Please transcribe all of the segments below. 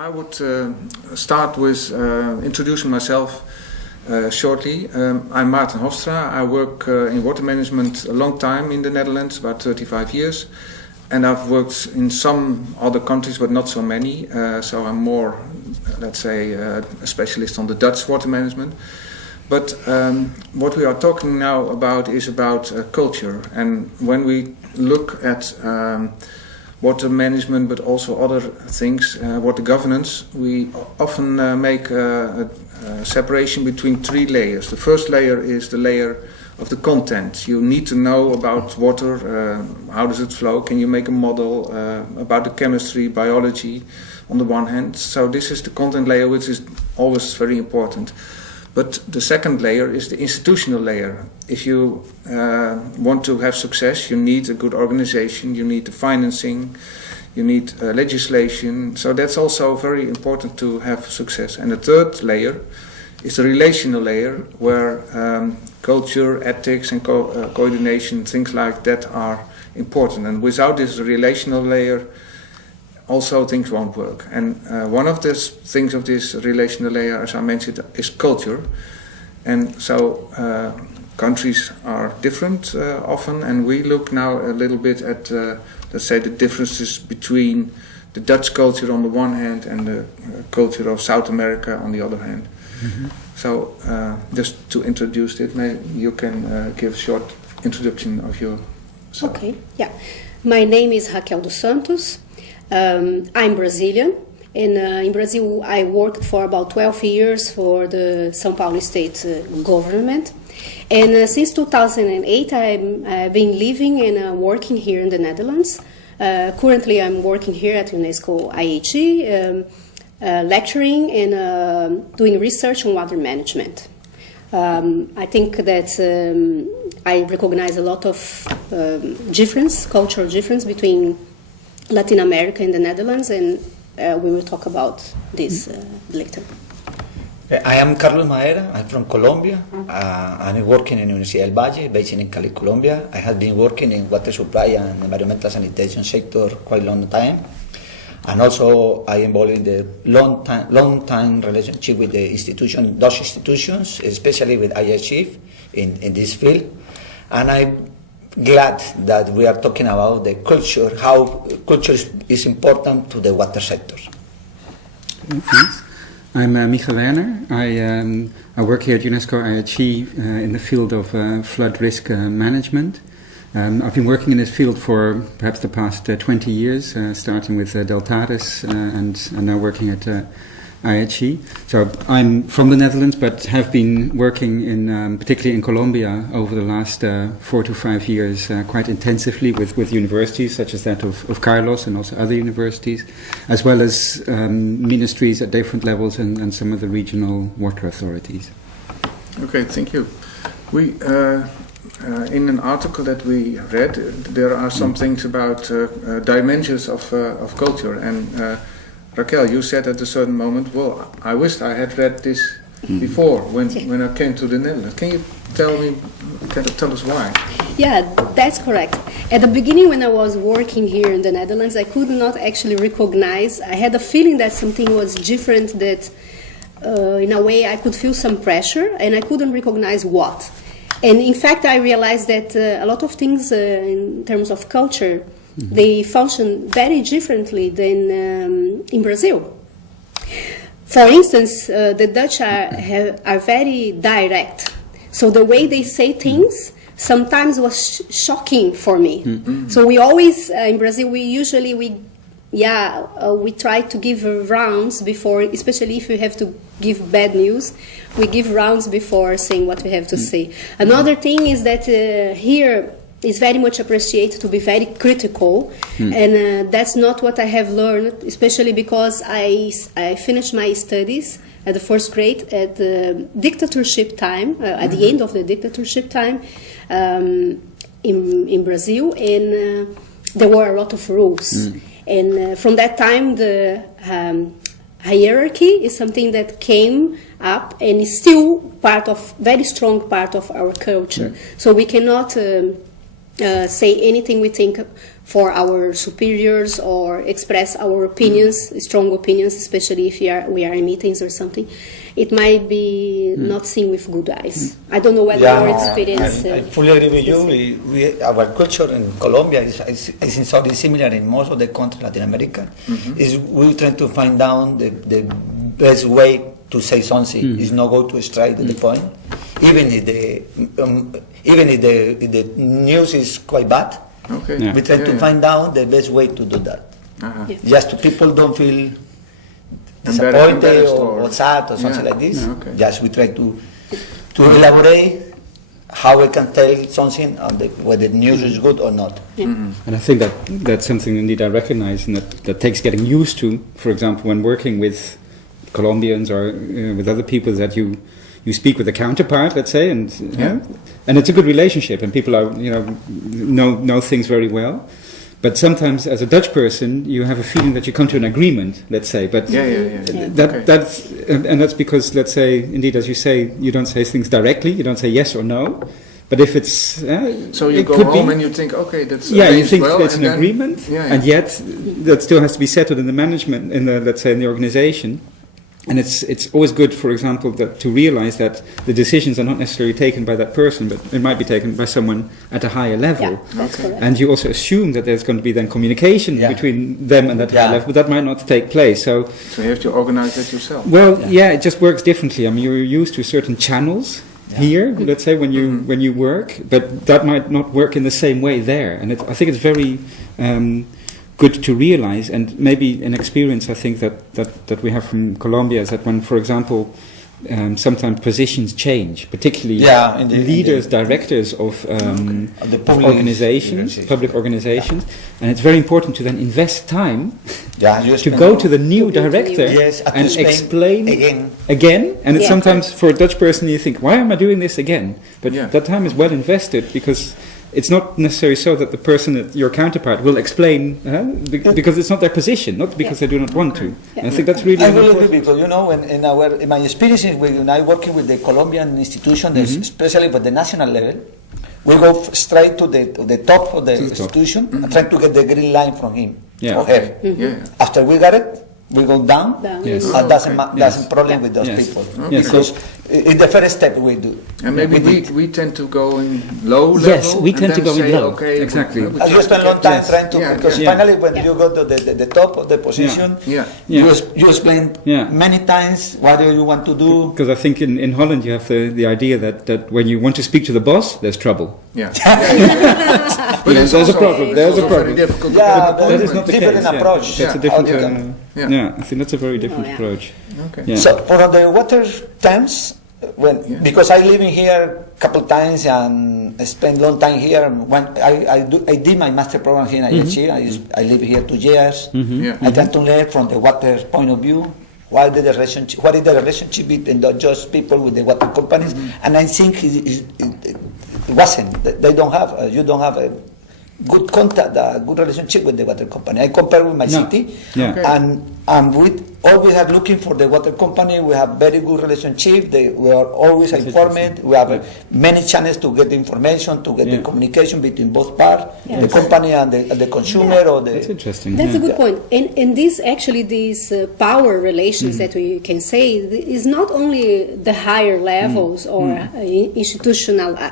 I would start with introducing myself shortly. I'm Maarten Hofstra. I work in water management a long time in the Netherlands, about 35 years. And I've worked in some other countries, but not so many. So I'm more, let's say, a specialist on the Dutch water management. But what we are talking now about is about culture. And when we look at water management, but also other things, water governance, we often make a separation between three layers. The first layer is the layer of the content. You need to know about water, how does it flow, can you make a model about the chemistry, biology on the one hand. So this is the content layer, which is always very important. But the second layer is the institutional layer. If you want to have success, you need a good organization, you need the financing, you need legislation. So that's also very important to have success. And the third layer is the relational layer, where culture, ethics and coordination, things like that are important. And without this relational layer, also things won't work. And one of the things of this relational layer, as I mentioned, is culture. And so countries are different often, and we look now a little bit at, let's say, the differences between the Dutch culture on the one hand and the culture of South America on the other hand. Mm-hmm. So just to introduce it, maybe you can give a short introduction of yourself. Okay, yeah. My name is Raquel dos Santos. I'm Brazilian, and in Brazil I worked for about 12 years for the São Paulo state government. And since 2008 I've been living and working here in the Netherlands. Currently I'm working here at unesco-ihe, lecturing and doing research on water management. I think that I recognize a lot of cultural difference between Latin America and the Netherlands, and we will talk about this later. I am Carlos Maera. I'm from Colombia. I'm working in Universidad del Valle, based in Cali, Colombia. I have been working in water supply and environmental sanitation sector quite a long time. And also I am involved in the long time relationship with the Dutch institutions, especially with IHF in this field. And I'm glad that we are talking about the culture, how culture is important to the water sector. Thanks. I'm Michael Werner. I work here at UNESCO-IHE in the field of flood risk management. I've been working in this field for perhaps the past 20 years, starting with Deltares and now working at IHE. So I'm from the Netherlands, but have been working in, particularly in Colombia over the last 4 to 5 years, quite intensively with universities such as that of Carlos and also other universities, as well as ministries at different levels and some of the regional water authorities. Okay, thank you. We in an article that we read, there are some things about dimensions of culture, and Raquel, you said at a certain moment, well, I wished I had read this before when I came to the Netherlands. Can you tell us why? Yeah, that's correct. At the beginning, when I was working here in the Netherlands, I could not actually recognize. I had a feeling that something was different, that in a way I could feel some pressure, and I couldn't recognize what. And in fact, I realized that a lot of things in terms of culture, they function very differently than in Brazil. For instance, the Dutch are very direct. So the way they say things sometimes was shocking for me. So we always, in Brazil, we try to give rounds before, especially if you have to give bad news, we give rounds before saying what we have to say. Another thing is that here is very much appreciated to be very critical, and that's not what I have learned, especially because I finished my studies at the first grade at the dictatorship time, at the end of the dictatorship time in Brazil, and there were a lot of rules. And from that time, the hierarchy is something that came up and is still very strong part of our culture. So we cannot say anything we think for our superiors or express our opinions, strong opinions, especially if we are in meetings or something. It might be not seen with good eyes. I don't know whether your experience... I fully agree with you. Our culture in Colombia is something similar in most of the countries in Latin America. Is we try to find out the best way to say something. Is not go to straight to the point. Even if the news is quite bad, we try to find out the best way to do that. Just to people don't feel disappointed or sad or something like this. Just we try to elaborate how we can tell something on whether the news is good or not. And I think that's something indeed I recognize, and that takes getting used to. For example, when working with Colombians or with other people, that you speak with a counterpart, let's say, and it's a good relationship, and people are know things very well. But sometimes, as a Dutch person, you have a feeling that you come to an agreement, let's say. But that's because, let's say, indeed, as you say, you don't say things directly. You don't say yes or no. But if it's so you go home and you think, okay, that's you think well, it's an agreement, and yet that still has to be settled in the management, let's say, in the organization. And it's always good, for example, to realize that the decisions are not necessarily taken by that person, but it might be taken by someone at a higher level. Yeah, that's correct. And you also assume that there's going to be then communication between them and that higher level, but that might not take place. So you have to organize that yourself. Well, it just works differently. I mean, you're used to certain channels here, let's say, when you work, but that might not work in the same way there. And I think it's very good to realize, and maybe an experience I think that we have from Colombia is that when, for example, sometimes positions change, particularly leaders, directors of organizations, public organizations, and it's very important to then invest time to go to the new director and explain again. And it's sometimes for a Dutch person you think, why am I doing this again? But that time is well invested, because it's not necessarily so that the person, your counterpart, will explain because it's not their position, not because they do not want to. And I think that's really important. I really agree, because in my experience when I working with the Colombian institution, especially with the national level, we go straight to the top of the institution and try to get the green line from him or her. After we got it, we go down. Yes. And doesn't problem with those people. Because it's the first step we do. And maybe we tend to go in low level. Yes, we tend to go in low. Okay, exactly. You spend a long time trying to, because finally when you go to the top of the position, you explain many times what do you want to do. Because I think in Holland you have the idea that when you want to speak to the boss, there's trouble. But there's a problem. There's a problem. That is not the different case. approach. That's a different. I think that's a very different approach. Okay. So for the water terms, because I live in here a couple times and I spend a long time here. When I did my master program here in IHE. I live here 2 years. I try to learn from the water point of view. What is the relationship between the just people with the water companies? And I think it wasn't. They don't have. You don't have a good contact, a good relationship with the water company. I compare with my city, and we always are looking for the water company. We have very good relationship. We are always informed. We have many channels to get the information, to get the communication between both parts, the company and the consumer. Or the. That's interesting. That's a good point. And these power relations that we can say is not only the higher levels or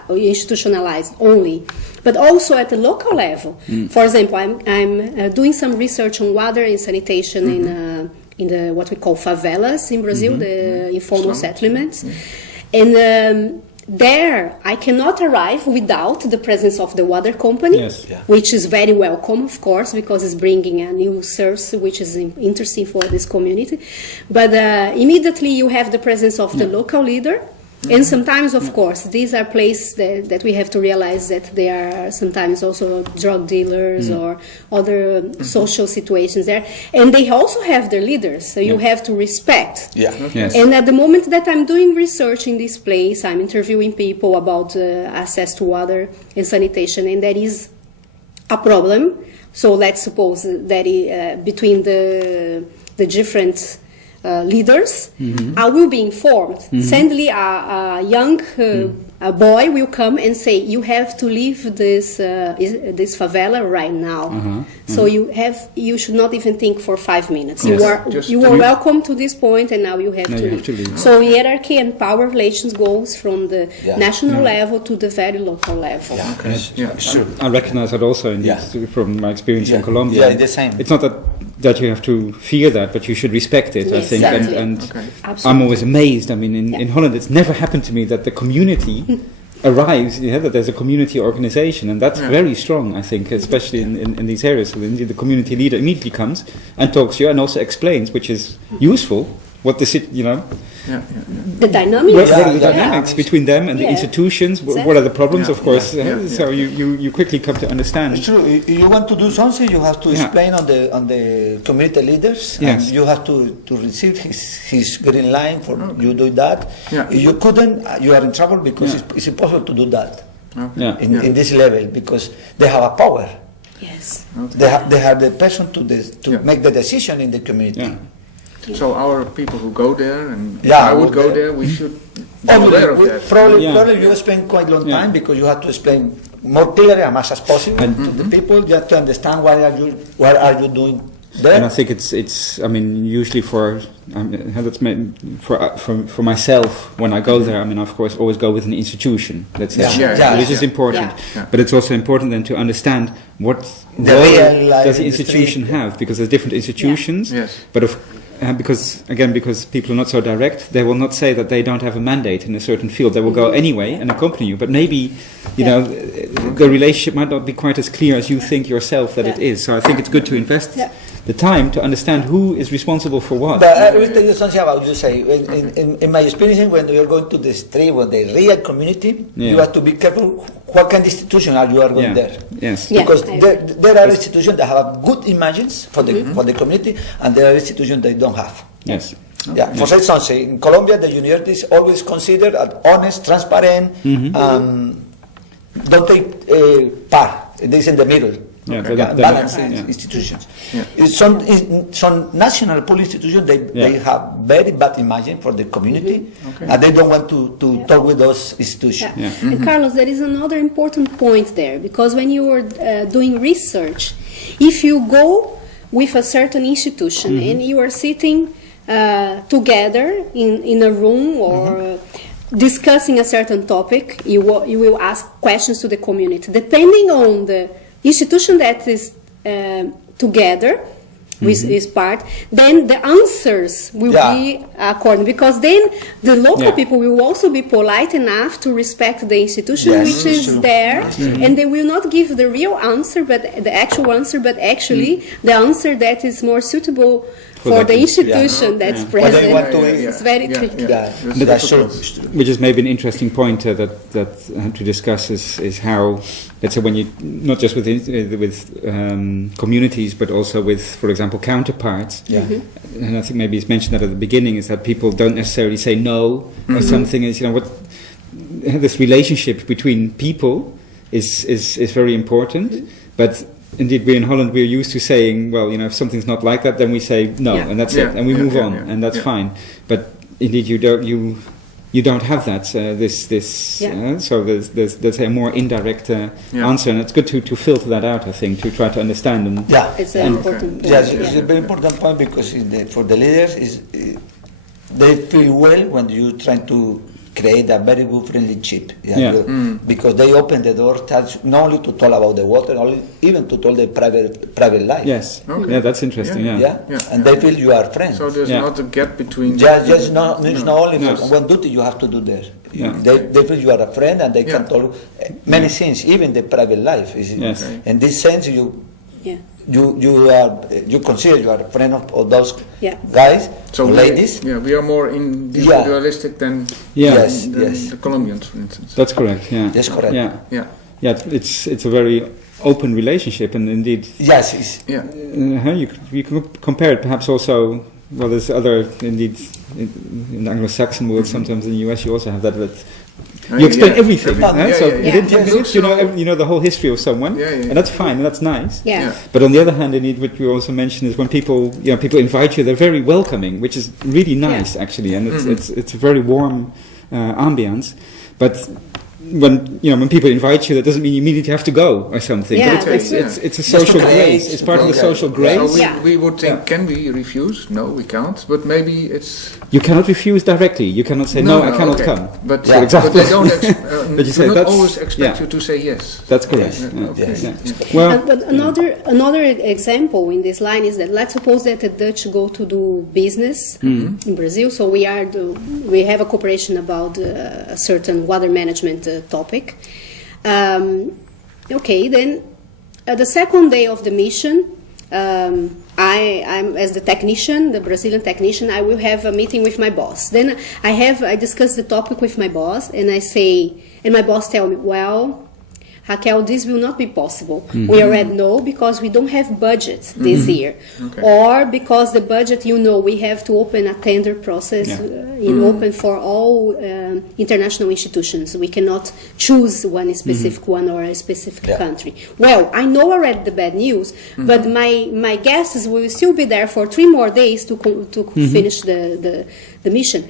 institutionalized only, but also at the local level. For example, I'm doing some research on water and sanitation in the what we call favelas in Brazil, the informal settlements, and there I cannot arrive without the presence of the water company, which is very welcome, of course, because it's bringing a new service which is interesting for this community. But immediately you have the presence of the local leader. And sometimes, of course, these are places that we have to realize that there are sometimes also drug dealers or other social situations there. And they also have their leaders, so you have to respect. And at the moment that I'm doing research in this place, I'm interviewing people about access to water and sanitation, and that is a problem. So let's suppose that between the different leaders, I will be informed. Suddenly, a young a boy will come and say, you have to leave this favela right now. So you should not even think for 5 minutes. Yes. You are welcome to this point, and now you have to leave. So hierarchy and power relations goes from the national level to the very local level. Sure. I recognize that also from my experience in Colombia. Yeah, the same. It's not that you have to fear that, but you should respect it, I think. Exactly. And I'm always amazed. I mean, in Holland, it's never happened to me that the community arrives, that there's a community organization, and that's very strong, I think, especially in these areas. So the community leader immediately comes and talks to you and also explains, which is useful, what the dynamics, what are the dynamics between them and the institutions, what are the problems, of course. So you quickly come to understand. It's true. You want to do something, you have to explain on the community leaders, and you have to receive his green line for you do that. If you couldn't, you are in trouble, because it's impossible to do that in this level, because they have a power. Yes. They have the person to make the decision in the community. So our people who go there, and I would go there, we should be aware of that. Probably you spend quite a long time, because you have to explain more clearly as much as possible to the people, just to understand what are you doing there. And I think it's. I mean, usually for myself, when I go there, I mean, of course, always go with an institution. Let's say, which is important. But it's also important then to understand what role does the institution have, because there's different institutions. But because people are not so direct, they will not say that they don't have a mandate in a certain field. They will go anyway and accompany you, but maybe the relationship might not be quite as clear as you think yourself that it is. So I think it's good to invest the time to understand who is responsible for what. But I will tell you something about you say. In my experience, when you're going to the street with the real community, you have to be careful what kind of institution you are going there. Yes. Because there are institutions that have good images for the community, and there are institutions that don't have. Yes. For instance, in Colombia, the university is always considered as honest, transparent, don't take part. It is in the middle. Balanced institutions. Some national police institutions, they have very bad imaging for the community, and they don't want to talk with those institutions. And Carlos, there is another important point there, because when you are doing research, if you go with a certain institution and you are sitting together in a room or discussing a certain topic, you will ask questions to the community. Depending on the institution that is together with is part, then the answers will be according, because then the local people will also be polite enough to respect the institution which is there, and they will not give the real answer, but the actual answer, but actually the answer that is more suitable for the institution that's present. It's very tricky. That's true. Which is maybe an interesting point that to discuss is how, let's say, when you not just with communities, but also with, for example, counterparts. And I think maybe it's mentioned that at the beginning, is that people don't necessarily say no or something. Is what this relationship between people is very important, but. Indeed, we in Holland, we're used to saying, well, if something's not like that, then we say no, and that's it, and we move on, and that's fine. But indeed, you don't have that. So there's a more indirect answer, and it's good to filter that out, I think, to try to understand them. It's an important point. It's a very important point, because for the leaders, they feel well when you try to create a very good friendship, because they open the door not only to talk about the water, even to talk the private life. Yes, that's interesting. And they feel you are friends. So there's not a gap between. There's not only one duty you have to do there. They feel you are a friend, and they can talk many things, even the private life. In this sense, you consider you are a friend of those guys, so ladies. We are more individualistic than the Colombians, for instance. That's correct. That's correct. It's a very open relationship, and indeed. Yes. You can compare it perhaps also. Well, there's other indeed in the Anglo-Saxon world. Sometimes in the US, you also have that. You explain everything, so within 10 minutes you know the whole history of someone, and that's fine, and that's nice. But on the other hand, indeed, what you also mentioned is when people invite you, they're very welcoming, which is really nice actually, and it's a very warm ambience. But when people invite you, that doesn't mean you immediately have to go or something. Yeah, But it's a social grace. It's part of the social grace. So we would think, can we refuse? No, we can't. But maybe it's... You cannot refuse directly. You cannot say, no, I cannot come. But, for example. But they don't But you do say not that's- always expect you to say yes. That's correct. Well, But another example in this line is that let's suppose that the Dutch go to do business in Brazil. So we have a cooperation about a certain water management topic. Okay, then the second day of the mission, I'm as the technician, the Brazilian technician, I will have a meeting with my boss. Then I discuss the topic with my boss, and my boss tell me, well, Raquel, this will not be possible. We already know because we don't have budget this year. Okay. Or because the budget, we have to open a tender process open for all international institutions. We cannot choose one specific one or a specific country. Well, I know already the bad news, but my guests will still be there for 3 more days to finish the mission.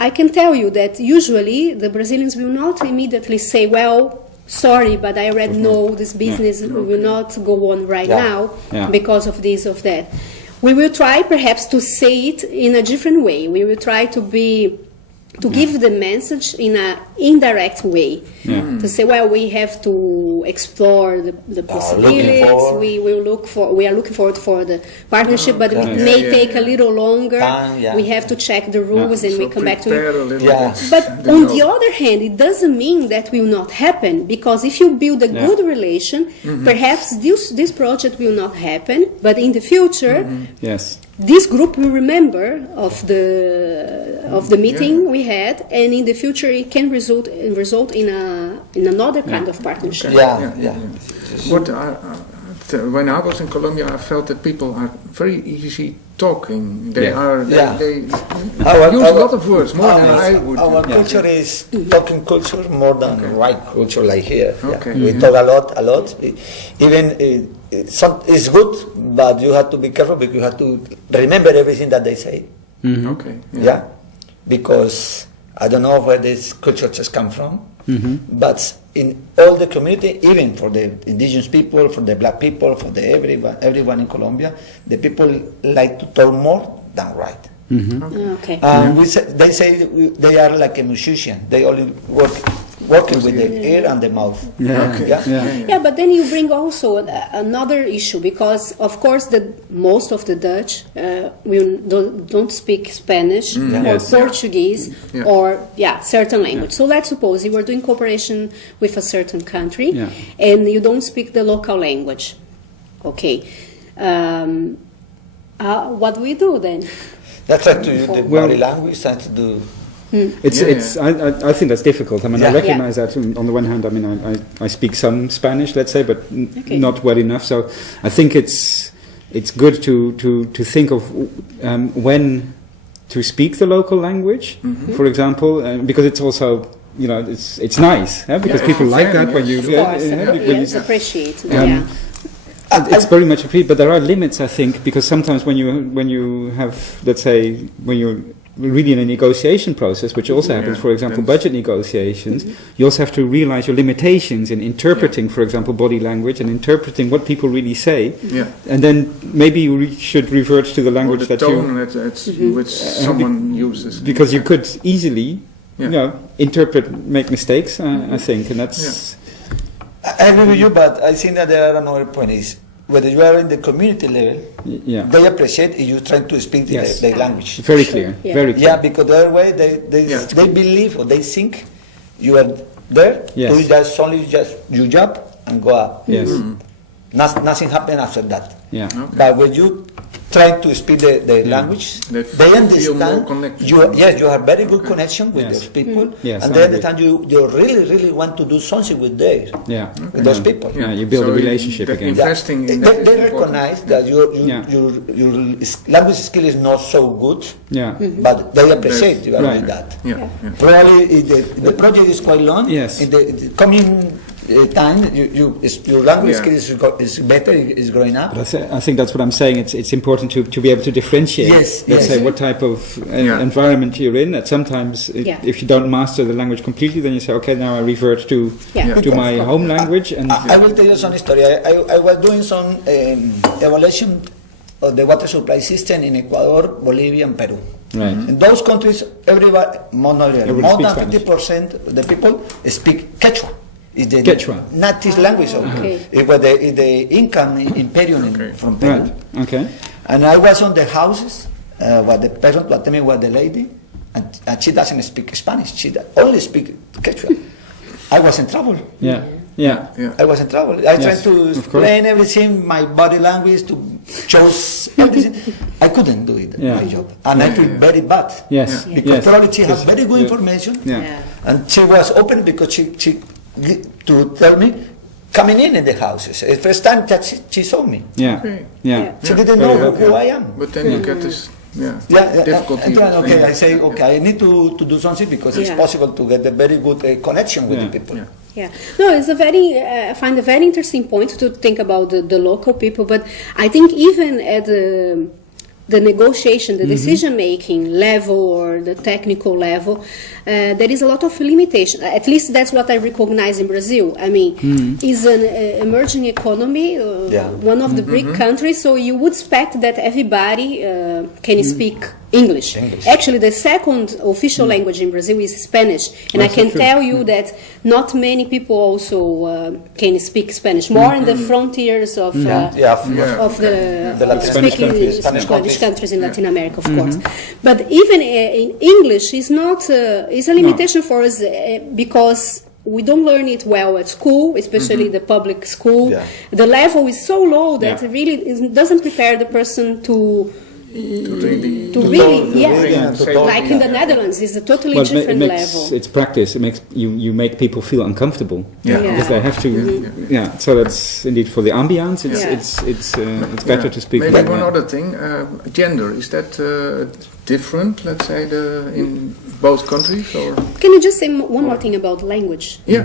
I can tell you that usually the Brazilians will not immediately say, well, sorry, but I already know this business will not go on right now because of this, of that. We will try perhaps to say it in a different way. We will try to give the message in an indirect way. To say, well, we have to explore the possibilities. We are looking forward for the partnership, but it may take a little longer. We have to check the rules and we come back to it. But on the other hand, it doesn't mean that will not happen, because if you build a good relation, perhaps this project will not happen, but in the future, this group will remember of the meeting we had, and in the future it can result in another kind of partnership. When I was in Colombia, I felt that people are very easy talking. They use a lot of words, more than I would. Our culture is talking culture more than write culture like here. We talk a lot. Even it's good, but you have to be careful because you have to remember everything that they say. Because I don't know where this culture just come from, but in all the community, even for the indigenous people, for the black people, for the everyone in Colombia, the people like to talk more than write. They say they are like a musician. They only working with the ear and the mouth. But then you bring also another issue, because of course most of the Dutch don't speak Spanish or Portuguese or certain language. So let's suppose you were doing cooperation with a certain country and you don't speak the local language. Okay, what do we do then? That's up to you. The body language has to do. I think that's difficult. I mean, I recognize that on the one hand. I mean, I speak some Spanish, let's say, but not well enough. So I think it's good to think of when to speak the local language, for example, because it's also it's nice because people like that when you appreciate. It's very much appreciated, but there are limits, I think, because sometimes when you have, let's say, when you're really in a negotiation process, which also happens, for example, budget negotiations, you also have to realize your limitations in interpreting, for example, body language and interpreting what people really say, and then maybe you should revert to the language that which someone uses, because you could easily, make mistakes. I think, and that's. I agree with you, but I think that there are another point is whether you are in the community level, they appreciate if you trying to speak their language. Very clear, very clear. Yeah, because the other way they believe or they think you are there, do just only just your job and go out. Nothing happens after that. But when you try to speak the language, they understand. You have very good connection with those people, and then the time you really want to do something with with those people. You build a relationship again. They recognize that your language skill is not so good, but they appreciate you are doing that. Probably if the project is quite long. In the coming time, your language skill is better, is growing up. But I think that's what I'm saying. It's important to be able to differentiate. Let's say what type of environment you're in. That sometimes if you don't master the language completely, then you say, okay, now I revert to my home language. And I will tell you some story. I was doing some evaluation of the water supply system in Ecuador, Bolivia, and Peru. Right. In those countries, more than Spanish. 50% of the people speak Quechua. It's the Quechua. native language of it was the Incan imperium from Peru. Right. Okay. And I was on the houses, what the person what me was the lady, and she doesn't speak Spanish. She only speaks Quechua. I was in trouble. Yeah. I was in trouble. I tried to explain everything, my body language, to show everything. I couldn't do it, my job. And I feel very bad. Yes. Because probably she has very good information. And she was open because she to tell me, coming in the houses. The first time that she saw me. She didn't know who I am. But then you get this difficulty. I say, I need to do something because it's possible to get a very good connection with the people. No, it's I find a very interesting point to think about the local people, but I think even at the negotiation, the decision-making level or the technical level, there is a lot of limitation. At least that's what I recognize in Brazil. I mean, it's an emerging economy, one of the big countries, so you would expect that everybody can speak English. Actually, the second official language in Brazil is Spanish, and I can tell you that not many people also can speak Spanish. More in the frontiers of the Spanish countries in Latin America, of course. But even in English, is not is a limitation for us because we don't learn it well at school, especially the public school. The level is so low that it really doesn't prepare the person to really, like in the Netherlands, it's a totally different level. It's practice. It makes you make people feel uncomfortable because they have to. So that's indeed for the ambience. It's better to speak. Maybe one other thing, gender, is that different? Let's say in both countries, or can you just say one more thing about language? Sure.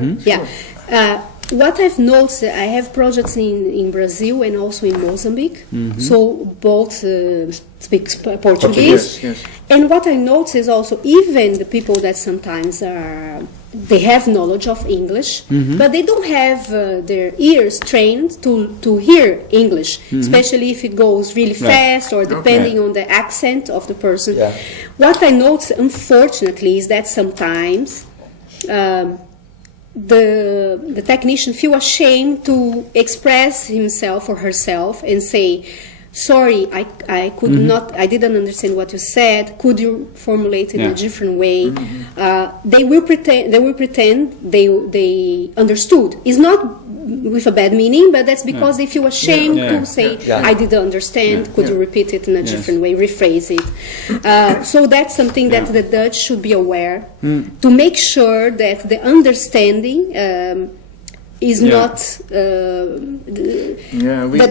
What I've noticed, I have projects in Brazil and also in Mozambique, so both speak Portuguese. Yes. And what I notice is also even the people that sometimes they have knowledge of English, but they don't have their ears trained to hear English, especially if it goes really fast or depending on the accent of the person. What I notice, unfortunately, is that sometimes the technician feel ashamed to express himself or herself and say, sorry, I could not, I didn't understand what you said, could you formulate it in a different way? They will pretend they understood. It's not with a bad meaning, but that's because they feel ashamed to say, I didn't understand, could you repeat it in a different way, rephrase it. So that's something that the Dutch should be aware, to make sure that the understanding is not that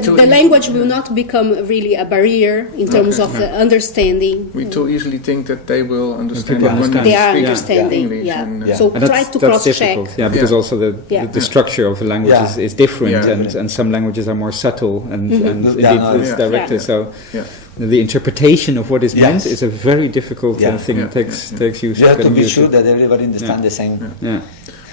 the language will not become really a barrier in terms of the understanding. We too easily think that they will understand when they are understanding. English. So try to cross-check. Because also the structure of the language is different, and some languages are more subtle and indeed it's directed. So the interpretation of what is meant is a very difficult thing. It takes you. You have to be sure that everybody understands the same.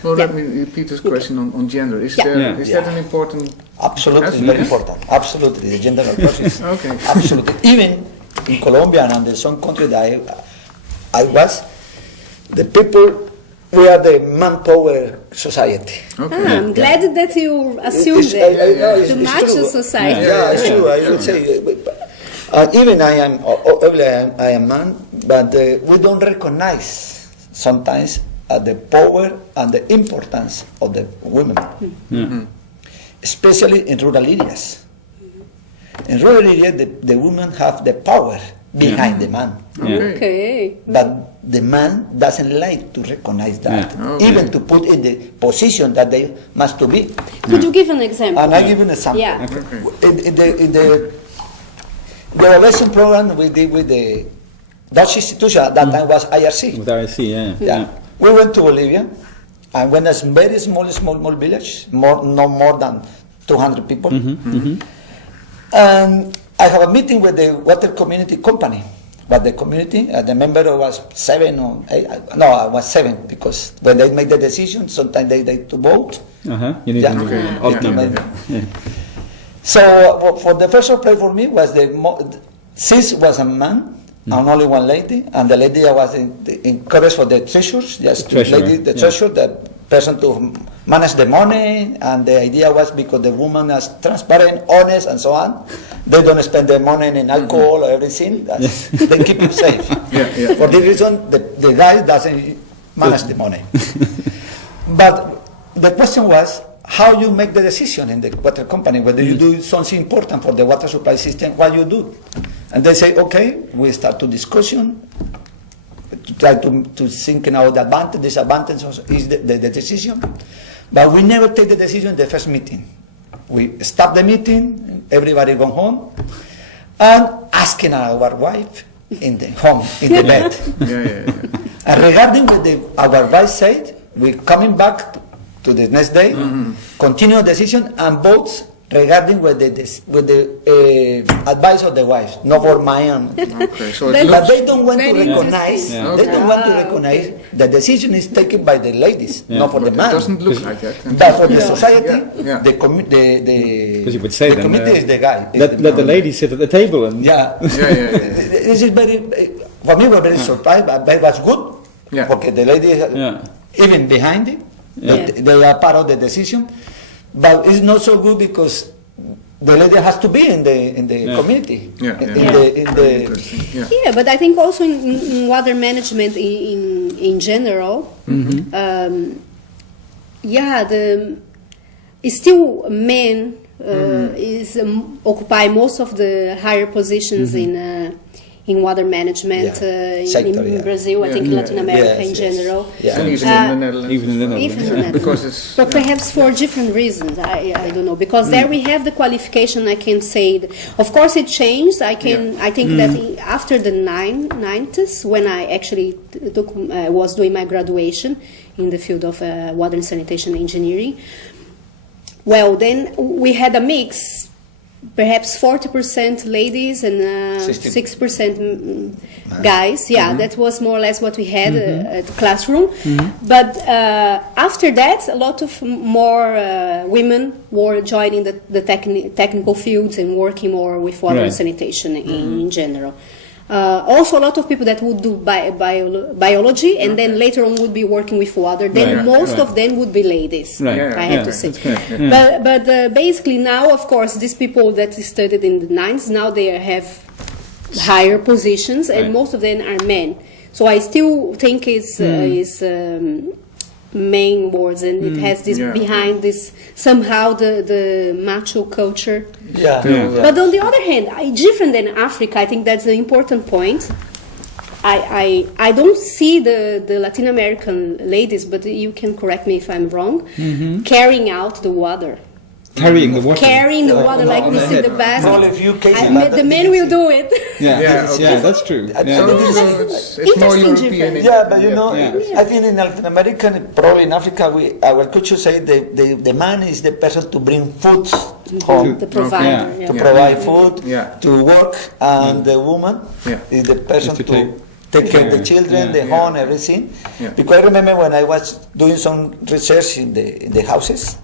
Well, let me repeat this question on gender. Is that an important? Absolutely, it's very important. Absolutely, the gender process. Absolutely. Even in Colombia and in some countries that I was, the people, we are the manpower society. I'm glad that you assumed that. The macho society. It's true. I would say, even I am man, but we don't recognize sometimes the power and the importance of the women, especially in rural areas. In rural areas, the women have the power behind the man. But the man doesn't like to recognize that, even to put in the position that they must to be. Could you give an example? And I give an example. In the evaluation program we did with the Dutch institution, at that time was IRC. With IRC, We went to Bolivia, I went a very small village, no more than 200 people. And I have a meeting with the water community company. But the community, the member was 7 or 8, no, I was 7, because when they make the decision, sometimes they to vote. You need an odd number. So for the first surprise for me was sis was a man, and only one lady, and the lady was encouraged for the treasures, just the treasure, the person to manage the money, and the idea was because the woman is transparent, honest, and so on, they don't spend their money in alcohol or everything, they keep it safe. For this reason, the guy doesn't manage the money. But the question was, how you make the decision in the water company, whether you do something important for the water supply system, what you do. And they say, okay, we start to discussion, to try to think out the advantage, disadvantage is the decision. But we never take the decision in the first meeting. We stop the meeting, everybody go home, and asking our wife in the home, in the bed. And regarding what our wife said, we coming back to the next day, continue decision, and votes regarding with the advice of the wife, not for my own. So but they don't want to recognize. They don't want to recognize the decision is taken by the ladies, not for the man. It doesn't look like that. But for the society, the committee is the guy. Let the ladies sit at the table and This is very, for me, was very surprised, but it was good. Okay, the ladies even behind it, they are part of the decision. But it's not so good because the lady has to be in the community. But I think also in water management in general, still men occupy most of the higher positions in water management in Brazil, I think in Latin America in general. And even in the Netherlands. Because but perhaps for different reasons, I don't know. Because there we have the qualification, I can say. Of course it changed. I think that after the 90s, when I actually was doing my graduation in the field of water and sanitation engineering, well, then we had a mix. Perhaps 40% ladies and 6% guys. That was more or less what we had at the classroom. But after that, a lot of more women were joining the technical fields and working more with water and sanitation in general. Also, a lot of people that would do biology and then later on would be working with water. Then most of them would be ladies. I have to say. But basically now, of course, these people that studied in the 90s, now they have higher positions, and most of them are men. So I still think it's main words, and it has this behind this somehow the macho culture. But on the other hand, different than Africa, I think that's an important point. I don't see the Latin American ladies, but you can correct me if I'm wrong, carrying out the water. Carrying the water. Carrying the water like we see the basket. Only a few cases. The men will do it. That's true. It's more European. But you know, I think in Latin America, probably in Africa, our culture say the man is the person to bring food home, the provider, to provide food, to work, and the woman is the person to take care of the children, the home, everything. Because I remember when I was doing some research in the houses,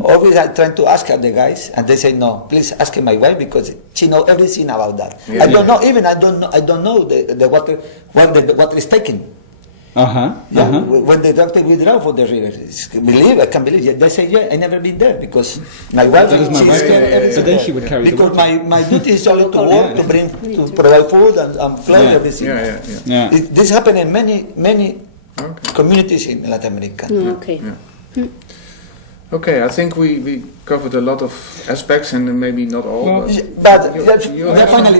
always I tried to ask the guys, and they say, no, please ask my wife because she knows everything about that. I don't know, even I don't know the water, what the water is taken. When the doctor withdraw for the river, I can't believe. They say, I never been there because my wife, she's scared. So then she would carry because the water. my duty is only to work, to provide food and clothes, everything. This happened in many communities in Latin America. Okay, I think we covered a lot of aspects and maybe not all. But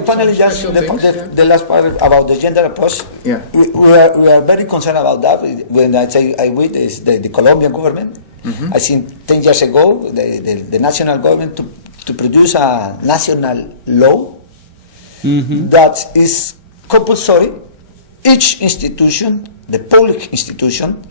finally, just the last part about the gender approach. We are very concerned about that. When I say with is the Colombian government. I think 10 years ago, the national government to produce a national law that is compulsory each institution, the public institution,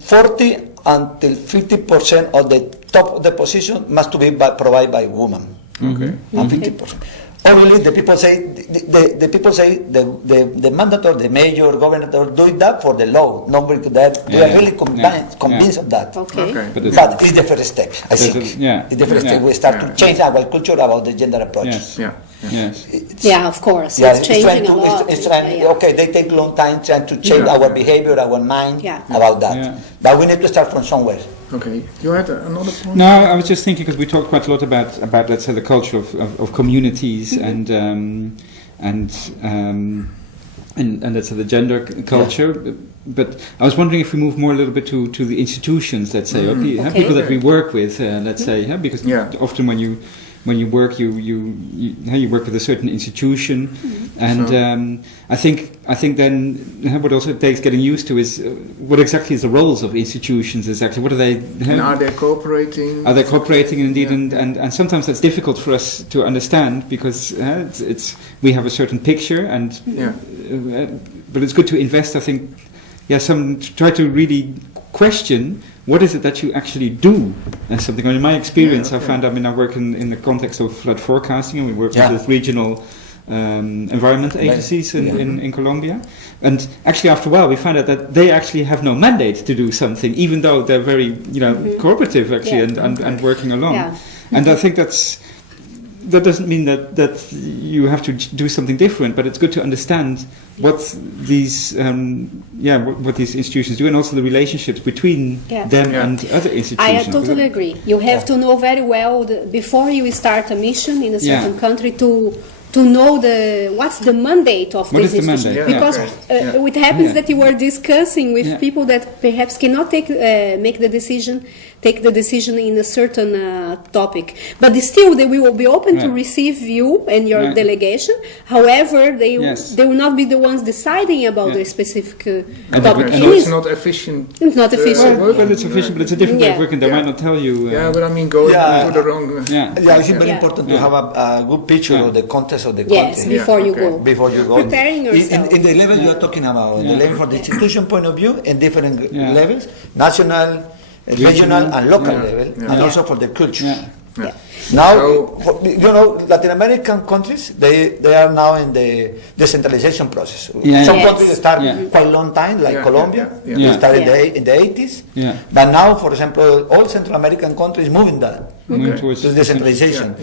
40 until 50% of the top of the position must to be provided by women. Okay. And 50%. Obviously, the people say the mandatory, the mayor, governor do that for the law. Not because they are really convinced of that. Okay. Okay. But it's the first step, I think. It's the first step. We start to change our culture about the gender approach. Yes. Yeah. Yes. Yeah, of course. Yeah, It's changing a lot. It's trying. Okay, they take a long time trying to change Yeah. our behavior, our mind about that. Yeah. But we need to start from somewhere. Okay. You had another point? No, I was just thinking because we talked quite a lot about let's say the culture of communities and let's say the gender culture. But I was wondering if we move more a little bit to the institutions, let's say, or people that we work with, let's say, because often when you work, you work with a certain institution, and I think then what also takes getting used to is what exactly is the roles of institutions exactly. What are they? And are they cooperating? Are they cooperating indeed? And sometimes that's difficult for us to understand because it's we have a certain picture, and but it's good to invest. I think, try to really question. What is it that you actually do as something? In my experience, I found, I work in the context of flood forecasting, and we work with regional environment agencies in Colombia. And actually, after a while, we found out that they actually have no mandate to do something, even though they're very, cooperative actually and working along. Yeah. And I think that doesn't mean that you have to do something different, but it's good to understand what these what these institutions do, and also the relationships between them and other institutions. I totally agree. You have to know very well before you start a mission in a certain country to know what's the mandate of this institution, because it happens that you were discussing with people that perhaps cannot take the decision in a certain topic, but still they will be open to receive you and your delegation. However, they will not be the ones deciding about the specific topic. So it's not efficient. It's not efficient. Well, it's efficient, but it's a different way of working. They might not tell you. But I mean, going to the wrong. It's very important to have a good picture of the context of the country. Yes, before you go. Before you go. Preparing yourself. In the level you are talking about, the level from the institution point of view, in different levels, national, regional, and local level, and also for the culture. Now, Latin American countries, they are now in the decentralization process. Some countries start quite a long time, like Colombia. They started in the 80s. But now, for example, all Central American countries moving that to decentralization.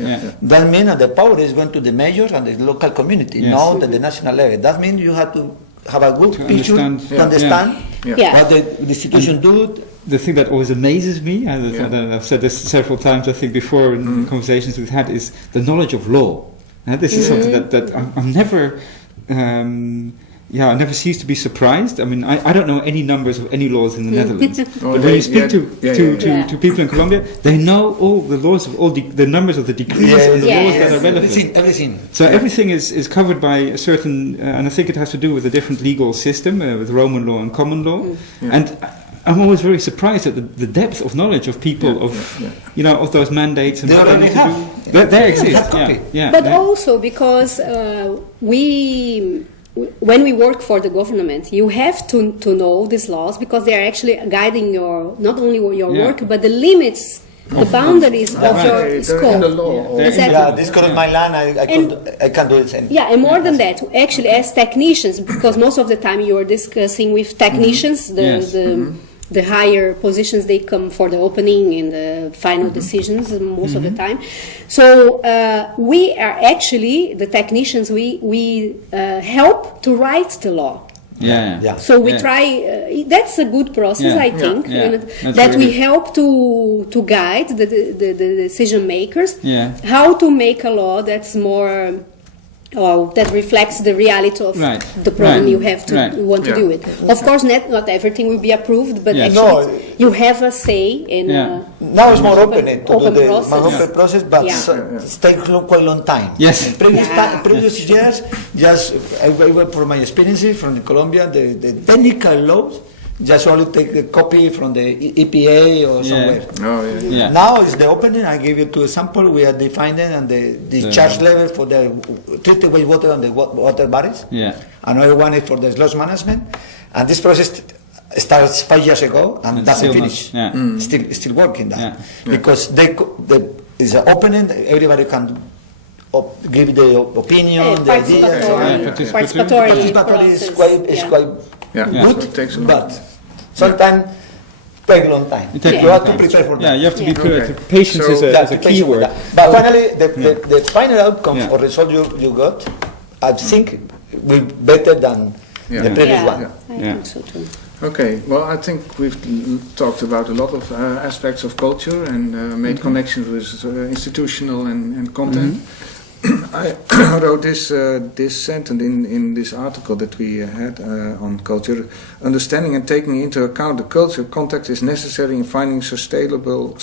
That means that the power is going to the mayors and the local community, not at the national level. That means you have to have a good picture to understand what the institution do. The thing that always amazes me, and I've said this several times, I think before in conversations we've had, is the knowledge of law. This is something that I'm never, I never cease to be surprised. I mean, I don't know any numbers of any laws in the Netherlands, but when you speak to people in Colombia, they know all the laws of all the numbers of the decrees and the laws that are relevant. Everything. So everything is covered by a certain, and I think it has to do with a different legal system, with Roman law and common law, and I'm always very surprised at the depth of knowledge of people of those mandates and they what they already need have. to do. They exist. But also because when we work for the government, you have to know these laws because they are actually guiding not only your work but the limits. The boundaries of your scope. Exactly. This is my land. I can do it. And more than that, actually, as technicians, because most of the time you are discussing with technicians, the higher positions, they come for the opening and the final decisions most of the time. So we are actually the technicians. We help to write the law. So we try. That's a good process, I think, that we help to guide the decision makers how to make a law that's more. That reflects the reality of the problem you have to want to deal with. Of course, not everything will be approved, but actually you have a say in. Now it's more open to do the process, but it takes quite a long time. Yes. In previous years, just from my experiences from Colombia, the technical laws Just only take a copy from the EPA or somewhere. Oh, yeah. Now is the opening. I give you two examples. We are defining and the discharge level for the treated wastewater and the water bodies. Yeah. Another one is for the sludge management. And this process starts 5 years ago and doesn't finish. Still working that. Because it's an opening. Everybody can give the opinion, the idea. Participatory process. is quite good, so it takes a lot. but sometimes take a long time. It takes You have to prepare for that. Yeah, you have to be prepared. Patience So is That's a the key patient with word. that. But finally, the final outcome Yeah. or result you got, I think, will be better than the previous one. I think so too. Okay, well, I think we've talked about a lot of aspects of culture and made connections with institutional and content. I wrote this sentence in this article that we had on culture. Understanding and taking into account the cultural context is necessary in finding sustainable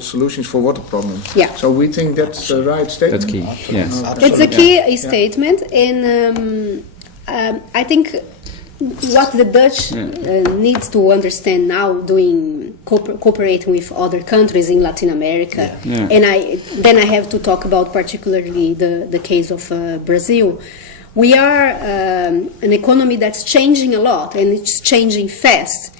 solutions for water problems. Yeah. So we think that's the right statement. That's key. Yes. It's a key statement, and I think what the Dutch needs to understand now, doing cooperating with other countries in Latin America, and then I have to talk about particularly the case of Brazil. We are an economy that's changing a lot, and it's changing fast.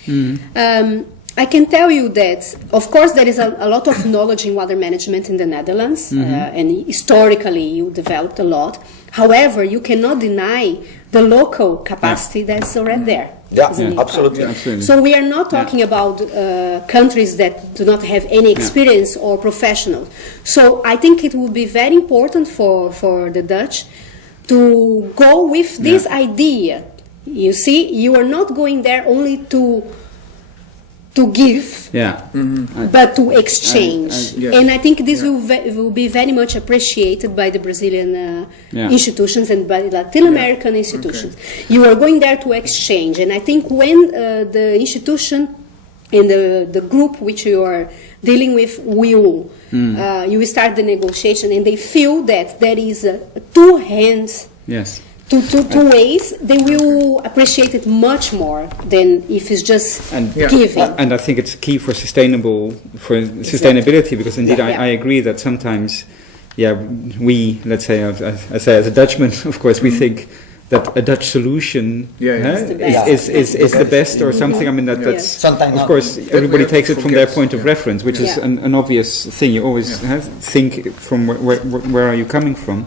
I can tell you that, of course, there is a lot of knowledge in water management in the Netherlands, and historically you developed a lot. However, you cannot deny the local capacity that's already there. Yeah, absolutely. So we are not talking about countries that do not have any experience or professionals. So I think it would be very important for the Dutch to go with this idea. You see, you are not going there only to give, but to exchange. And I think this will be very much appreciated by the Brazilian institutions and by Latin American institutions. You are going there to exchange. And I think when the institution and the group which you are dealing with you will start the negotiation and they feel that there is two hands, two ways, they will appreciate it much more than if it's just giving. And I think it's key for sustainability, because indeed I agree that sometimes, we, let's say, I say as a Dutchman, of course, we think that a Dutch solution is the best or something. I mean, that's, sometimes of course, everybody takes it from their point of reference, which is an obvious thing. You always think from where are you coming from.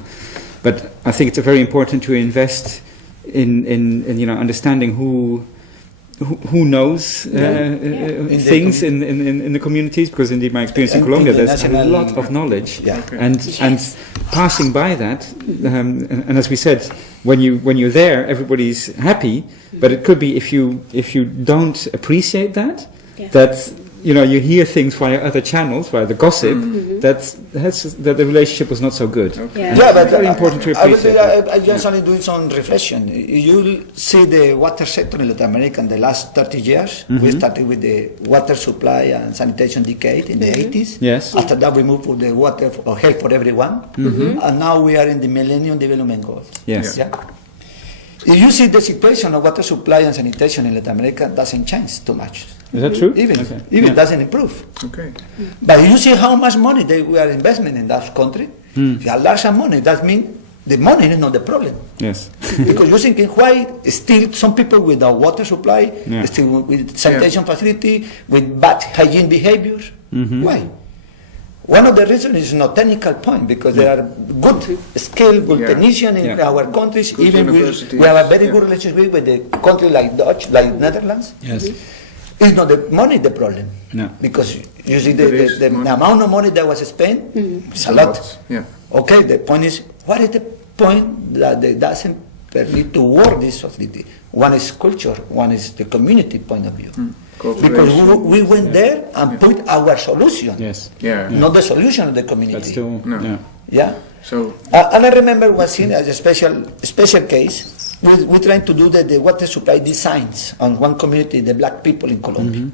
But I think it's very important to invest in understanding who knows things in the communities, because indeed my experience in Colombia, there's a lot of knowledge, and passing by that, and as we said, when you're there, everybody's happy, but it could be if you don't appreciate that you hear things via other channels, via the gossip, that the relationship was not so good. But it's very important to appreciate I just only doing some reflection. You see the water sector in Latin America in the last 30 years. We started with the water supply and sanitation decade in the 80s. Yes. After that we moved to the water or health for everyone. And now we are in the Millennium Development Goals. Yes. If you see the situation of water supply and sanitation in Latin America doesn't change too much. Is that true? Even doesn't improve. Okay. But you see how much money we are investing in that country. A large amount of money. That means the money is not the problem. Yes. Because you're thinking why still some people without water supply, still with sanitation facility, with bad hygiene behaviors. Why? One of the reasons is not technical point, because there are good skilled, good technicians in our countries. Good even we have a very good relationship with the country like Dutch, like Netherlands. Yes. It's not the money the problem. No. Because you see the amount of money that was spent, it's a lot. Okay, the point is, what is the point that they doesn't permit to work this facility? One is culture, one is the community point of view. Because we went there and put our solution, not the solution of the community. That's still, So, and I remember was seen as a special case. We're trying to do the water supply designs on one community, the black people in Colombia.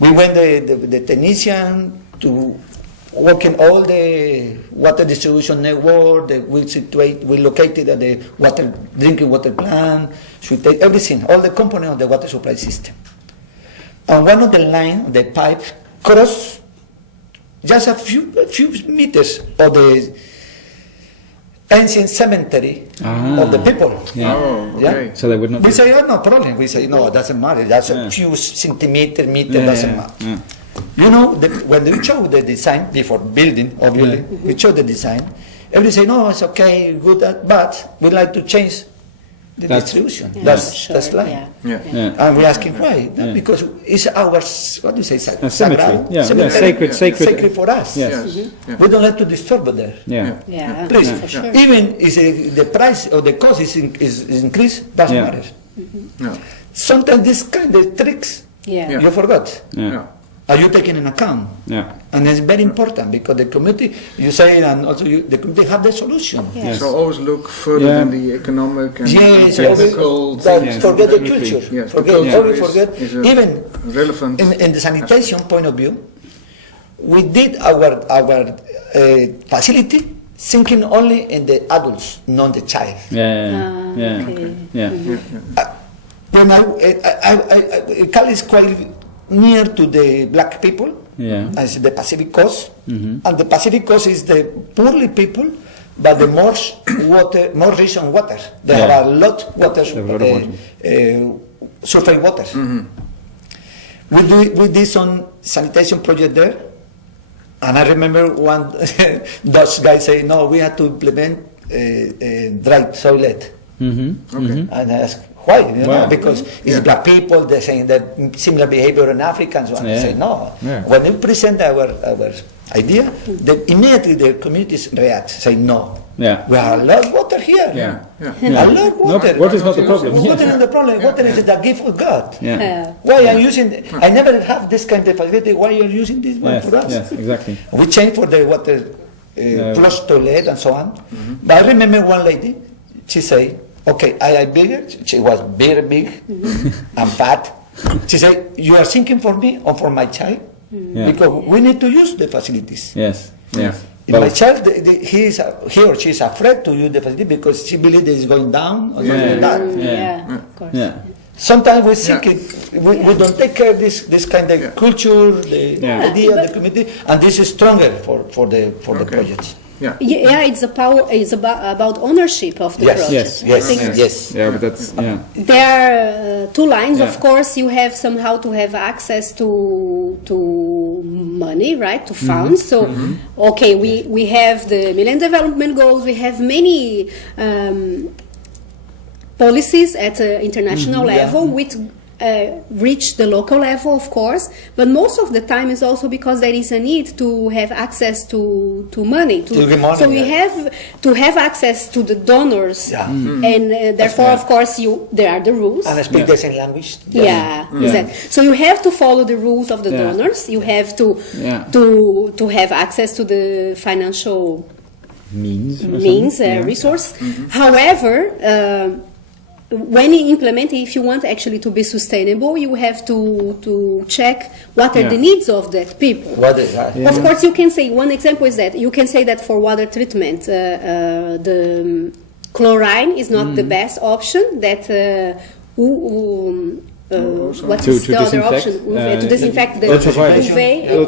We went the technician to work in all the water distribution network. We located at the drinking water plant. We take everything, all the components of the water supply system. and one of the line, the pipe, crossed just a few meters of the ancient cemetery of the people. Yeah. Oh, okay. Yeah? So they would not. We say, oh, no problem. We say, no, it doesn't matter. That's a few centimeter, doesn't matter. Yeah. You know, when we show the design before building, obviously, we show the design. Everybody say, no, it's okay, good, but we like to change the distribution. Yeah, That's sure, line. yeah. Yeah. Yeah. And we're asking why? Because it's our, what do you say, Cemetery. Yeah, cemetery. sacred for us. Yes. Yeah. We don't like to disturb it there. Yeah. Yeah, Please, for sure. even if the price or the cost is increased, doesn't Yeah. matter. No. Sometimes this kind of tricks Yeah. you forgot. Yeah. Yeah. Are you taking in account? Yeah. And it's very important because the community, you say, and also the community have the solution. Yes. So always look further Yeah. than the economic and Yes, technical that things. forget the Definitely. culture. Yes, Forget, the culture always forget. is a Even relevant. in the sanitation point of view, we did our facility thinking only in the adults, not the child. Yeah. Yeah. Okay. Yeah. When Cali is quite near to the black people, Yeah. as the Pacific Coast, and the Pacific Coast is the poorly people, but the more water, more rich on water. They Yeah. have a lot water, They have a lot of water. surface water. We did some sanitation project there, and I remember one Dutch guy saying, "No, we have to implement a dry toilet." Okay. And I asked, why? You know, Wow. because it's black people, they're saying that similar behavior in Africa and so on. I Yeah. say, no. Yeah. When we present our idea, then immediately the communities react, say, no. Yeah. We have a lot of water here. Yeah. Yeah. A lot of water. What is not the problem? Water is the problem. Water is the gift of God. Yeah. Yeah. Why are you using, I never have this kind of facility, why are you using this one Yes. for us? Yes. Exactly. We changed for the water flush toilet and so on. But I remember one lady, she said, okay, I bigger. She was very big and fat. She said, you are thinking for me or for my child? Yeah. Because we need to use the facilities. Yes. Yes. My Both. child, he or she is afraid to use the facility because she believes it's going down or something like that. Yeah, of course. Yeah. Sometimes we think we don't take care of this kind of culture, the Yeah. idea of the community, and this is stronger for the projects. Yeah. Yeah, it's about ownership of the Yes. project. Yes. I think Yes. Yeah, but that's there are two lines. Yeah. Of course, you have somehow to have access to money, right? To funds. So, okay, we have the Millennium Development Goals. We have many policies at international level which reach the local level, of course, but most of the time is also because there is a need to have access to money. To the money, so we yeah. have to have access to the donors, Yeah. and therefore, of course, there are the rules. And I speak the same language. Yeah, exactly. So you have to follow the rules of the Yeah. donors. You have to Yeah. to have access to the financial means. or means, something. Yeah. resource. However, when you implement it, if you want actually to be sustainable, you have to check what are Yeah. the needs of that people. What is that? Of course, you can say, one example is that you can say that for water treatment, the chlorine is not the best option. That what To is the other disinfect, option? To disinfect the ultraviolet. UV,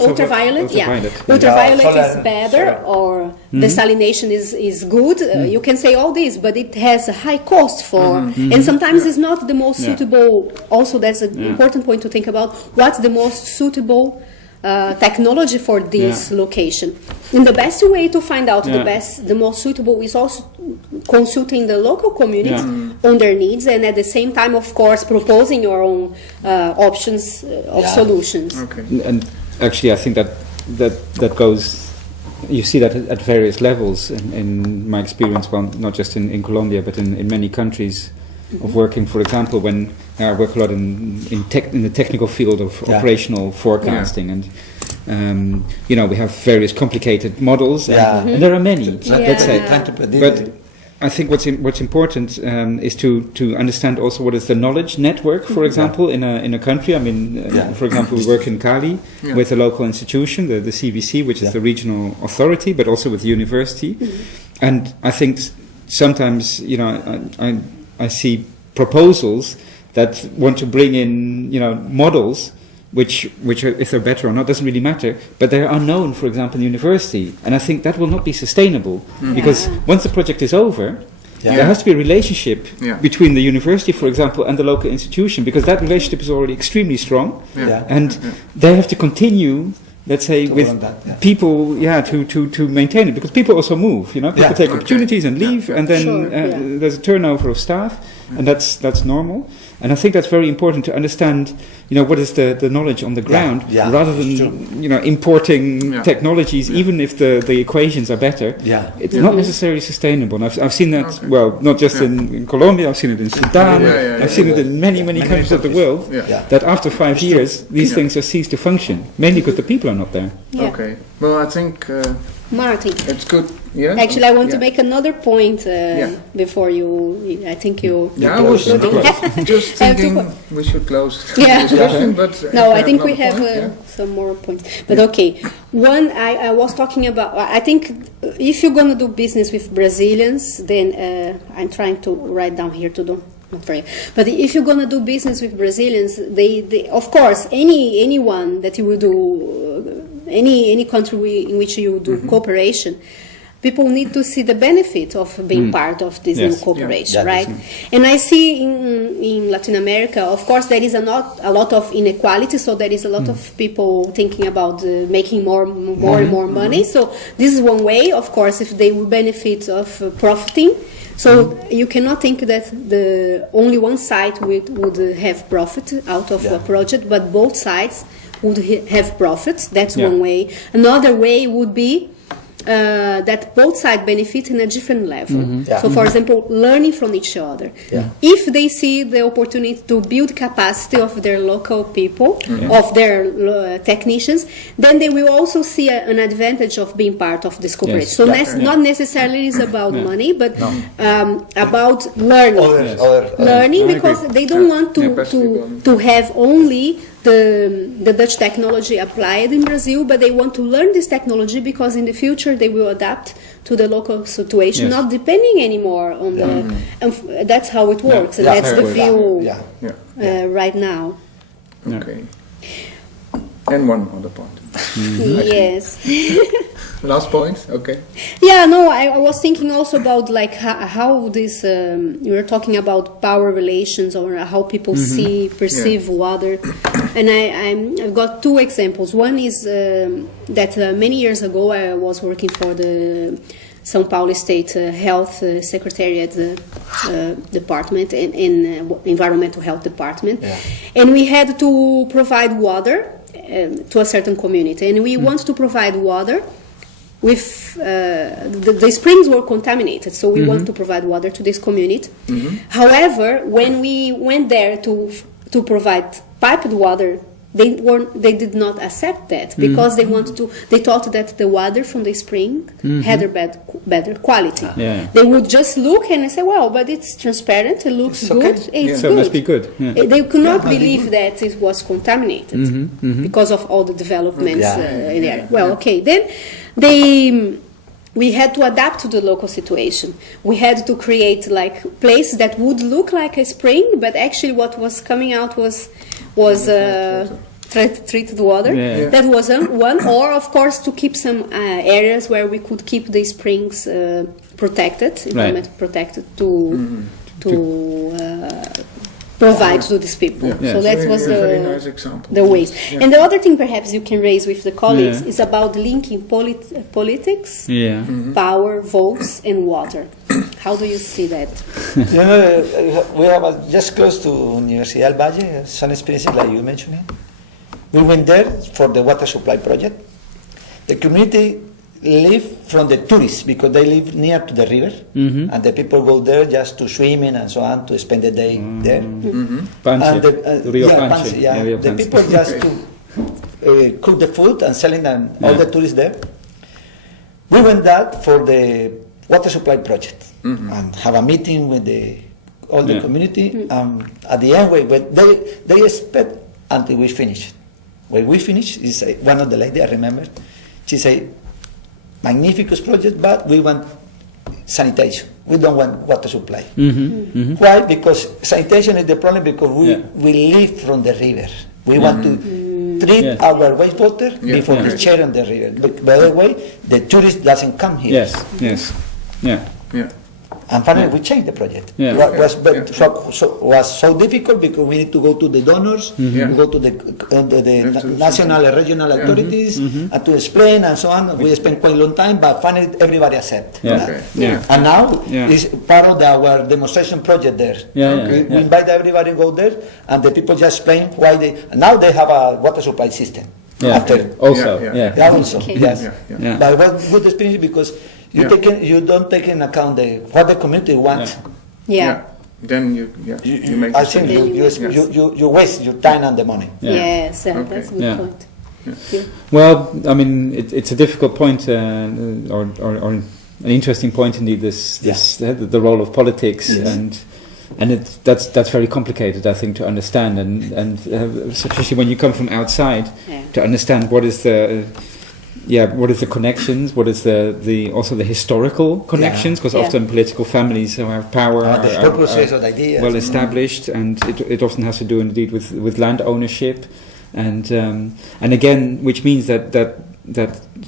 ultraviolet. Yeah, Ultraviolet. ultraviolet is Solar- better, solar. or desalination is good. You can say all this, but it has a high cost for, and sometimes it's not the most Yeah. suitable. Also, that's an important point to think about. What's the most suitable technology for this location? And the best way to find out the most suitable is also consulting the local community on their needs, and at the same time, of course, proposing your own options of solutions. Okay. And actually, I think that goes. You see that at various levels in my experience. Well, not just in Colombia, but in many countries of working. For example, when I work a lot in the technical field of operational forecasting, and we have various complicated models, and there are many. Let's say, Trying to predict but it. I think what's important is to understand also what is the knowledge network, for example, in a country. I mean, for example, we work in Cali with a local institution, the CBC, which is the regional authority, but also with the university. And I think sometimes, I see proposals that want to bring in, models which if they're better or not doesn't really matter, but they're unknown, for example, in university. And I think that will not be sustainable, because once the project is over, there has to be a relationship between the university, for example, and the local institution, because that relationship is already extremely strong, and they have to continue, let's say, with people, to maintain it, because people also move, people take opportunities and leave, and then there's a turnover of staff, and that's normal. And I think that's very important to understand, what is the knowledge on the ground, rather than, importing technologies, even if the equations are better. It's not necessarily sustainable. And I've seen that, well, not just in Colombia, I've seen it in Sudan, I've seen it in many countries of the world, that after 5 years, these things have ceased to function, mainly because the people are not there. Okay. Well, I think... Martin. It's good. Yeah. Actually, I want to make another point before you. I think you. I was just thinking we should close the discussion, but no, I think we have some more points. But okay, one I was talking about. I think if you're gonna do business with Brazilians, then I'm trying to write down here to do. Not very, but if you're gonna do business with Brazilians, they of course anyone that you will do. Any country in which you do cooperation, people need to see the benefit of being part of this new cooperation, right? And I see in Latin America, of course, there is a lot of inequality, so there is a lot of people thinking about making more and more money. So this is one way, of course, if they will benefit of profiting. So you cannot think that the only one side would have profit out of a project, but both sides would have profits. That's one way. Another way would be that both sides benefit in a different level. So, for example, learning from each other. If they see the opportunity to build capacity of their local people, of their technicians, then they will also see an advantage of being part of this cooperation. So not necessarily is about money, but about learning. Learning, because they don't want to have only the Dutch technology applied in Brazil, but they want to learn this technology because in the future they will adapt to the local situation, not depending anymore on the. And that's how it works, and that's the view right now. Okay. And one other point. Yes. Last point. Okay. Yeah. No, I was thinking also about like how this. You were talking about power relations or how people perceive water, and I've got two examples. One is that many years ago I was working for the São Paulo State Health Secretariat Department in Environmental Health Department, and we had to provide water to a certain community, and we want to provide water with the springs were contaminated, so we want to provide water to this community. However, when we went there to provide piped water, they did not accept that because they thought that the water from the spring had a better quality. They would just look and say, well, but it's transparent, it looks good, it's so good. It must be good. They could not believe that it was contaminated because of all the developments in there. Well, okay, then we had to adapt to the local situation. We had to create like places that would look like a spring, but actually what was coming out was treated water. That was one. Or of course to keep some areas where we could keep the springs protected, environment protected to provide to these people. So that was the ways. And the other thing perhaps you can raise with the colleagues is about linking politics, power, votes, and water. How do you see that? We have just close to Universidad del Valle, some experiences like you mentioned. We went there for the water supply project. The community live from the tourists because they live near to the river, and the people go there just to swim in and so on to spend the day there. The people just to cook the food and selling and all the tourists there. We went there for the water supply project and have a meeting with all the community. At the end, they expect until we finish. When we finish, one of the ladies, I remember, she said, magnificent project, but we want sanitation. We don't want water supply. Why? Because sanitation is the problem because we live from the river. We want to treat Yes. our wastewater Yeah. before Yeah. we share on the river. By the way, the tourist doesn't come here. Yes, yes, yeah. Yeah. And finally, we changed the project. Yeah. It was, Yeah. was so difficult because we need to go to the donors, Yeah. we go to the Have to do national and regional authorities, and to explain and so on. We spent quite a long time, but finally everybody accepted. Yeah. Okay. Yeah. And now Yeah. it's part of our demonstration project there. Yeah, Okay. yeah, We yeah. invite everybody to go there, and the people just explain why they. Now they have a water supply system. Yeah. After. Also, Yeah, yeah. Yeah, also, Okay. yes. Yeah, yeah. Yeah. But it was good experience because you Yeah. you don't take in account what the community wants. Yeah. Then you make. I the think same. you waste your time and the money. Yeah. Yes, Okay. that's a good Yeah. point. Yeah. Yeah. Well, I mean, it's a difficult point, or an interesting point indeed. The role of politics, Yes. and that's very complicated, I think, to understand, and especially when you come from outside, Yeah. to understand what is the connections, what is also the historical connections, because Yeah. often political families who have power The purposes of the ideas. well established, and it often has to do indeed with land ownership, and again, which means that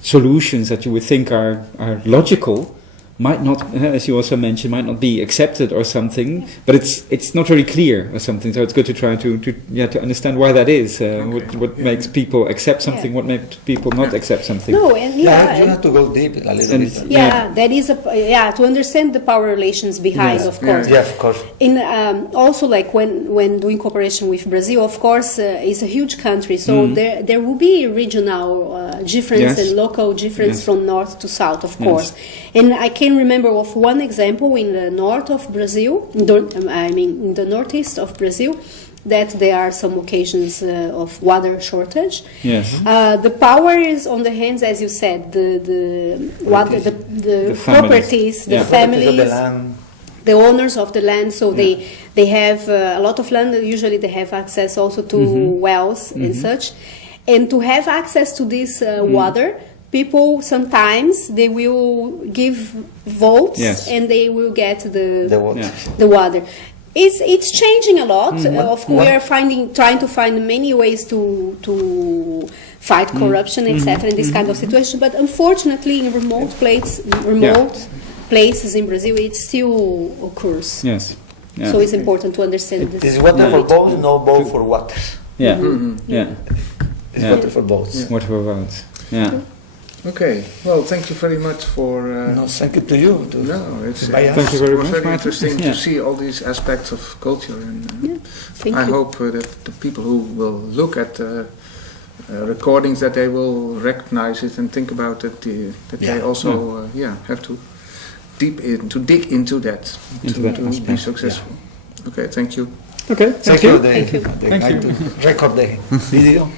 solutions that you would think are logical might not, as you also mentioned, might not be accepted or something, but it's not very clear or something. So it's good to try to understand why that is. What makes people accept something, what makes people not accept something. No, and You yeah, have to go deep a little And- bit. yeah, that is to understand the power relations behind, Yes. of course. Yeah, of course. In also like when doing cooperation with Brazil, of course, it's a huge country, so there will be regional difference Yes. and local difference Yes. from north to south, of Yes. course. And I can remember of one example in the north of Brazil, in the northeast of Brazil, that there are some occasions of water shortage. Yes. The power is on the hands, as you said, the water, the The families. properties, the Yeah. families, Of the land. the owners of the land. So they have a lot of land. Usually they have access also to wells and such, and to have access to this water. People sometimes they will give votes Yes. and they will get The water. Yeah. the water. It's changing a lot. We are trying to find many ways to fight corruption, etc. In this kind of situation. But unfortunately, in remote places in Brazil, it still occurs. Yes. Yeah. So it's important to understand this. It's water for both, no both for water. Yeah. Yeah. It's Yeah. water for both. What about votes? Yeah. Okay. Well, thank you very much for. No, thank you to you. It's By us. Thank you very it was much, very Martin. interesting Yeah. to see all these aspects of culture, and Thank I you. hope that the people who will look at recordings that they will recognize it and think about it. That they also have to dig into that to be aspect. successful. Okay, thank you. Okay. Thank you. Thank you. The guy to record the video.